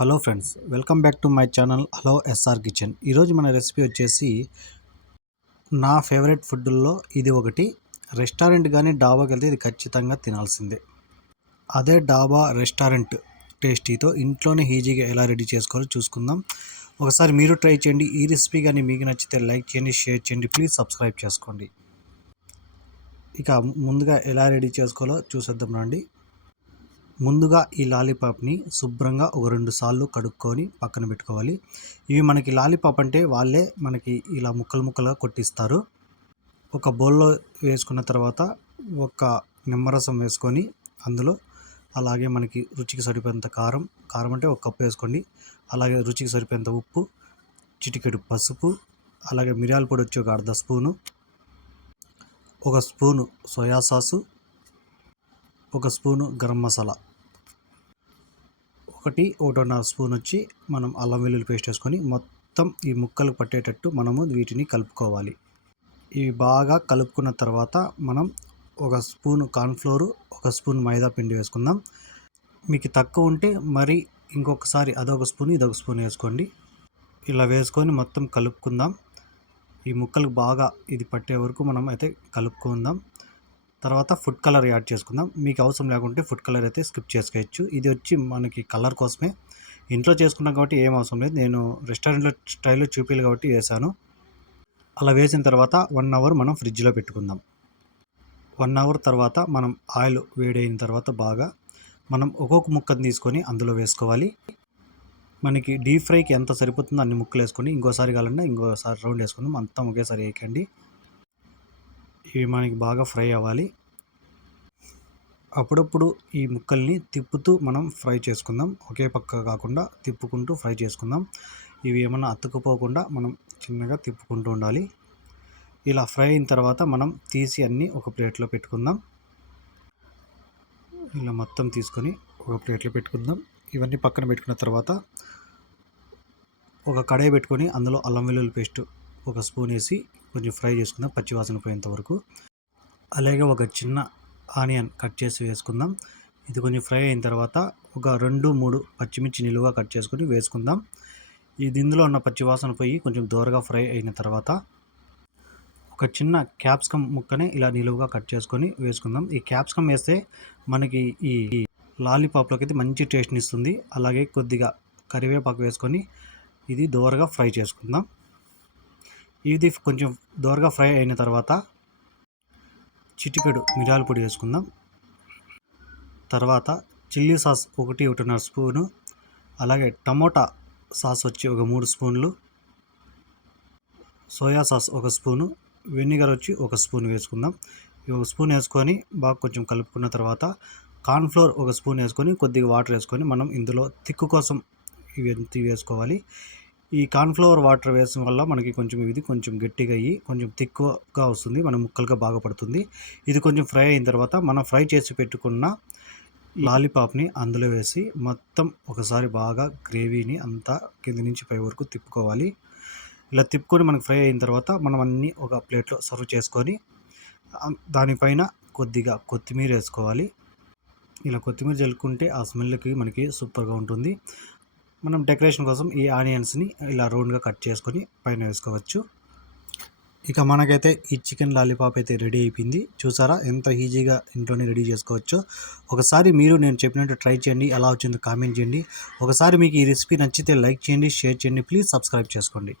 Hello friends welcome back to my channel hello SR kitchen. ఈరోజు మన recipe వచ్చేసి నా ఫేవరెట్ ఫుడ్లో ఇది ఒకటి. రెస్టారెంట్ కానీ డాబాకి వెళ్తే ఇది ఖచ్చితంగా తినాల్సిందే. అదే డాబా రెస్టారెంట్ టేస్టీతో ఇంట్లోనే ఈజీగా ఎలా రెడీ చేసుకోవాలో చూసుకుందాం. ఒకసారి మీరు ట్రై చేయండి. ఈ రెసిపీ కానీ మీకు నచ్చితే లైక్ చేయండి షేర్ చేయండి ప్లీజ్ సబ్స్క్రైబ్ చేసుకోండి. ఇక ముందుగా ఎలా రెడీ చేసుకోవాలో చూసేద్దాం రండి. ముందుగా ఈ లాలీపాప్ని శుభ్రంగా ఒక రెండు సార్లు కడుక్కొని పక్కన పెట్టుకోవాలి. ఇవి మనకి లాలీపాప్ అంటే వాళ్ళే మనకి ఇలా ముక్కలు ముక్కలుగా కొట్టిస్తారు. ఒక బౌల్లో వేసుకున్న తర్వాత ఒక నిమ్మరసం వేసుకొని అందులో అలాగే మనకి రుచికి సరిపోయేంత కారం కారం అంటే ఒక కప్పు వేసుకోండి. అలాగే రుచికి సరిపోయేంత ఉప్పు చిటికెడు పసుపు అలాగే మిరియాల పొడి వచ్చి ఒక అర్ధ స్పూను ఒక స్పూను సోయా సాసు ఒక స్పూను గరం మసాలా. ఒకటి ఒకటిన్నర స్పూన్ వచ్చి మనం అల్లం వెల్లుల్లి పేస్ట్ వేసుకొని మొత్తం ఈ ముక్కలు పట్టేటట్టు మనము వీటిని కలుపుకోవాలి. ఇవి బాగా కలుపుకున్న తర్వాత మనం ఒక స్పూన్ కార్న్ఫ్లోరు ఒక స్పూన్ మైదా పిండి వేసుకుందాం. మీకు తక్కువ ఉంటే మరి ఇంకొకసారి అదొక స్పూన్ ఇదొక స్పూన్ వేసుకోండి. ఇలా వేసుకొని మొత్తం కలుపుకుందాం. ఈ ముక్కలు బాగా ఇది పట్టే వరకు మనం అయితే కలుపుకుందాం. తర్వాత ఫుడ్ కలర్ యాడ్ చేసుకుందాం. మీకు అవసరం లేకుంటే ఫుడ్ కలర్ అయితే స్కిప్ చేసుకోవచ్చు. ఇది వచ్చి మనకి కలర్ కోసమే. ఇంట్లో చేసుకున్నాం కాబట్టి ఏం అవసరం లేదు. నేను రెస్టారెంట్లో స్టైల్లో చూపించాలి కాబట్టి వేసాను అలా వేసిన తర్వాత వన్ అవర్ మనం ఫ్రిడ్జ్లో పెట్టుకుందాం. వన్ అవర్ తర్వాత మనం ఆయిల్ వేడైన తర్వాత బాగా మనం ఒక్కొక్క ముక్కను తీసుకొని అందులో వేసుకోవాలి. మనకి డీప్ ఫ్రైకి ఎంత సరిపోతుందో అన్ని ముక్కలు వేసుకొని ఇంకోసారి కావాలన్నా ఇంకోసారి రౌండ్ వేసుకుందాం. అంతా ఒకేసారి వేయకండి. ఇవి మనకి బాగా ఫ్రై అవ్వాలి. అప్పుడప్పుడు ఈ ముక్కల్ని తిప్పుతూ మనం ఫ్రై చేసుకుందాం. ఒకే పక్క కాకుండా తిప్పుకుంటూ ఫ్రై చేసుకుందాం. ఇవి ఏమన్నా అతుక్కుపోకుండా మనం చిన్నగా తిప్పుకుంటూ ఉండాలి. ఇలా ఫ్రై అయిన తర్వాత మనం తీసి అన్నీ ఒక ప్లేట్లో పెట్టుకుందాం. ఇలా మొత్తం తీసుకొని ఒక ప్లేట్లో పెట్టుకుందాం. ఇవన్నీ పక్కన పెట్టుకున్న తర్వాత ఒక కడాయి పెట్టుకొని అందులో అల్లం వెల్లుల్లి పేస్ట్ ఒక స్పూన్ వేసి కొంచెం ఫ్రై చేసుకుందాం పచ్చివాసన పోయేంత వరకు. అలాగే ఒక చిన్న ఆనియన్ కట్ చేసి వేసుకుందాం. ఇది కొంచెం ఫ్రై అయిన తర్వాత ఒక రెండు మూడు పచ్చిమిర్చి నిలువుగా కట్ చేసుకొని వేసుకుందాం. ఇది ఇందులో ఉన్న పచ్చివాసన పోయి కొంచెం దూరగా ఫ్రై అయిన తర్వాత ఒక చిన్న క్యాప్సికమ్ ముక్కనే ఇలా నిలువుగా కట్ చేసుకొని వేసుకుందాం. ఈ క్యాప్సికమ్ వేస్తే మనకి ఈ లాలీపాప్లోకి అయితే మంచి టేస్ట్ని ఇస్తుంది అలాగే కొద్దిగా కరివేపాకు వేసుకొని ఇది దూరగా ఫ్రై చేసుకుందాం. ఇది కొంచెం దోరగా ఫ్రై అయిన తర్వాత చిటికెడు మిరియాల పొడి వేసుకుందాం. తర్వాత చిల్లీ సాస్ ఒకటి ఒకటిన్నర స్పూను అలాగే టమోటా సాస్ వచ్చి ఒక మూడు స్పూన్లు సోయా సాస్ ఒక స్పూను వెనిగర్ వచ్చి ఒక స్పూన్ వేసుకుందాం. ఒక స్పూన్ వేసుకొని బాగా కొంచెం కలుపుకున్న తర్వాత కార్న్ఫ్లోర్ ఒక స్పూన్ వేసుకొని కొద్దిగా వాటర్ వేసుకొని మనం ఇందులో తిక్కు కోసం ఇవి వేసుకోవాలి? ఈ కార్న్ఫ్లవర్ వాటర్ వేసడం వల్ల మనకి కొంచెం ఇది కొంచెం గట్టిగా అయ్యి కొంచెం తిక్కువగా వస్తుంది మన ముక్కలుగా బాగా పడుతుంది. ఇది కొంచెం ఫ్రై అయిన తర్వాత మనం ఫ్రై చేసి పెట్టుకున్న లాలీపాప్ని అందులో వేసి మొత్తం ఒకసారి బాగా గ్రేవీని అంతా కింద నుంచి పై వరకు తిప్పుకోవాలి. ఇలా తిప్పుకొని మనకు ఫ్రై అయిన తర్వాత మనం అన్నీ ఒక ప్లేట్లో సర్వ్ చేసుకొని దానిపైన కొద్దిగా కొత్తిమీర వేసుకోవాలి. ఇలా కొత్తిమీర చల్లుకుంటే ఆ స్మెల్కి మనకి సూపర్గా ఉంటుంది. మనం డెకరేషన్ కోసం ఈ ఆనియన్స్ని ఇలా రౌండ్గా కట్ చేసుకొని పైన వేసుకోవచ్చు. ఇక మనకైతే ఈ చికెన్ లాలీపాప్ అయితే రెడీ అయిపోయింది. చూసారా? ఎంత ఈజీగా ఇంట్లోనే రెడీ చేసుకోవచ్చు. ఒకసారి మీరు నేను చెప్పినట్టు ట్రై చేయండి. ఎలా వచ్చిందో కామెంట్ చేయండి. ఒకసారి మీకు ఈ రెసిపీ నచ్చితే లైక్ చేయండి షేర్ చేయండి. ప్లీజ్ సబ్స్క్రైబ్ చేసుకోండి.